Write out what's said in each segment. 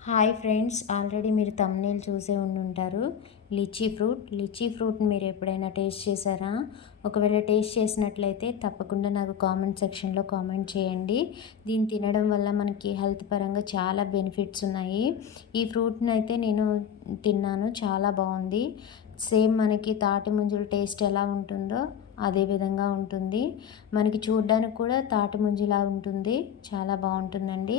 Hi friends, already మీరు thumbnail చూసే ఉండుంటారు. లిచీ ఫ్రూట్‌ని మీరు ఎప్పుడైనా టేస్ట్ చేశారా? ఒకవేళ టేస్ట్ చేసినట్లయితే తప్పకుండా నాకు కామెంట్ సెక్షన్‌లో కామెంట్ చేయండి. దీన్ని తినడం వల్ల మనకి హెల్త్ పరంగా చాలా బెనిఫిట్స్ ఉన్నాయి. ఈ ఫ్రూట్‌నయితే నేను తిన్నాను. చాలా బావుంది. సేమ్ మనకి తాటి ముంజల టేస్ట్ ఎలా ఉంటుందో అదే విధంగా ఉంటుంది. మనకి చూడ్డానికి కూడా తాటి ముంజలా ఉంటుంది. చాలా బావుంటుందండి.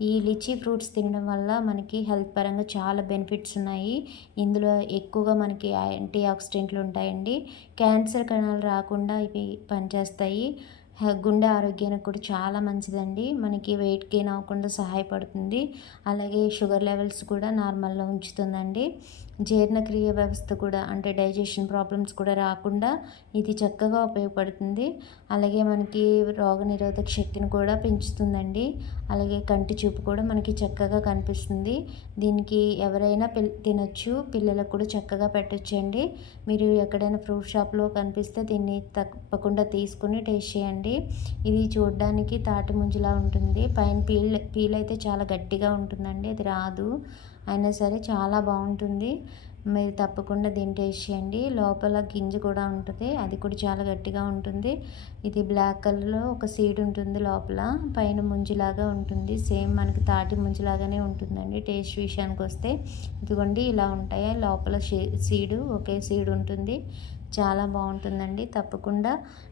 ఈ లిచీ ఫ్రూట్స్ తినడం వల్ల మనకి హెల్త్ పరంగా చాలా బెనిఫిట్స్ ఉన్నాయి. ఇందులో ఎక్కువగా మనకి యాంటీ ఆక్సిడెంట్లు ఉంటాయండి. క్యాన్సర్ కణాలు రాకుండా ఇవి పనిచేస్తాయి. గుండె ఆరోగ్యానికి కూడా చాలా మంచిదండి. మనకి వెయిట్ గెయిన్ అవ్వకుండా సహాయపడుతుంది. అలాగే షుగర్ లెవెల్స్ కూడా నార్మల్‌లో ఉంచుతుందండి. జీర్ణక్రియ వ్యవస్థ కూడా అంటే డైజెషన్ ప్రాబ్లమ్స్ కూడా రాకుండా ఇది చక్కగా ఉపయోగపడుతుంది. అలాగే మనకి రోగనిరోధక శక్తిని కూడా పెంచుతుందండి. అలాగే కంటి చూపు కూడా మనకి చక్కగా కనిపిస్తుంది. దీనికి ఎవరైనా తినొచ్చు. పిల్లలకు కూడా చక్కగా పెట్టొచ్చండి. మీరు ఎక్కడైనా ఫ్రూట్ షాప్‌లో కనిపిస్తే దీన్ని తప్పకుండా తీసుకొని టేస్ట్ చేయండి. ఇది చూడ్డానికి తాటి ముంజలా ఉంటుంది. పైన పీల్ అయితే చాలా గట్టిగా ఉంటుందండి. అది రాదు. అయినా సరే చాలా బావుంటుంది. మీరు తప్పకుండా దీన్ని టేస్ట్ చేయండి. లోపల గింజ కూడా ఉంటది. అది కూడా చాలా గట్టిగా ఉంటుంది. ఇది బ్లాక్ కలర్‌లో ఒక సీడ్ ఉంటుంది లోపల. పైన ముంజులాగా ఉంటుంది. సేమ్ మనకి తాటి ముంజులాగానే ఉంటుందండి టేస్ట్ విషయానికొస్తే. ఇదిగోండి ఇలా ఉంటాయి. లోపల సీడు ఒకే సీడ్ ఉంటుంది. చాలా బావుంటుందండి. తప్పకుండా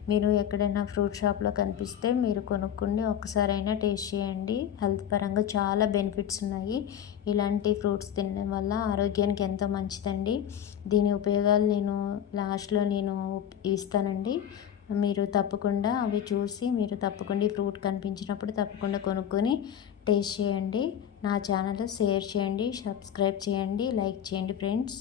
మీరు ఎక్కడైనా ఫ్రూట్ షాప్‌లో కనిపిస్తే మీరు కొనుక్కోండి. ఒక్కసారైనా టేస్ట్ చేయండి. హెల్త్ పరంగా చాలా బెనిఫిట్స్ ఉన్నాయి. ఇలాంటి ఫ్రూట్స్ తినడం వల్ల ఆరోగ్యానికి ఎంతో మంచిదండి. దీని ఉపయోగాలు లాస్ట్‌లో ఇస్తానండి. మీరు తప్పకుండా అవి చూసి మీరు తప్పకుండా ఈ ఫ్రూట్ కనిపించినప్పుడు తప్పకుండా కొనుక్కొని టేస్ట్ చేయండి. నా ఛానల్ షేర్ చేయండి, సబ్స్క్రైబ్ చేయండి, లైక్ చేయండి ఫ్రెండ్స్.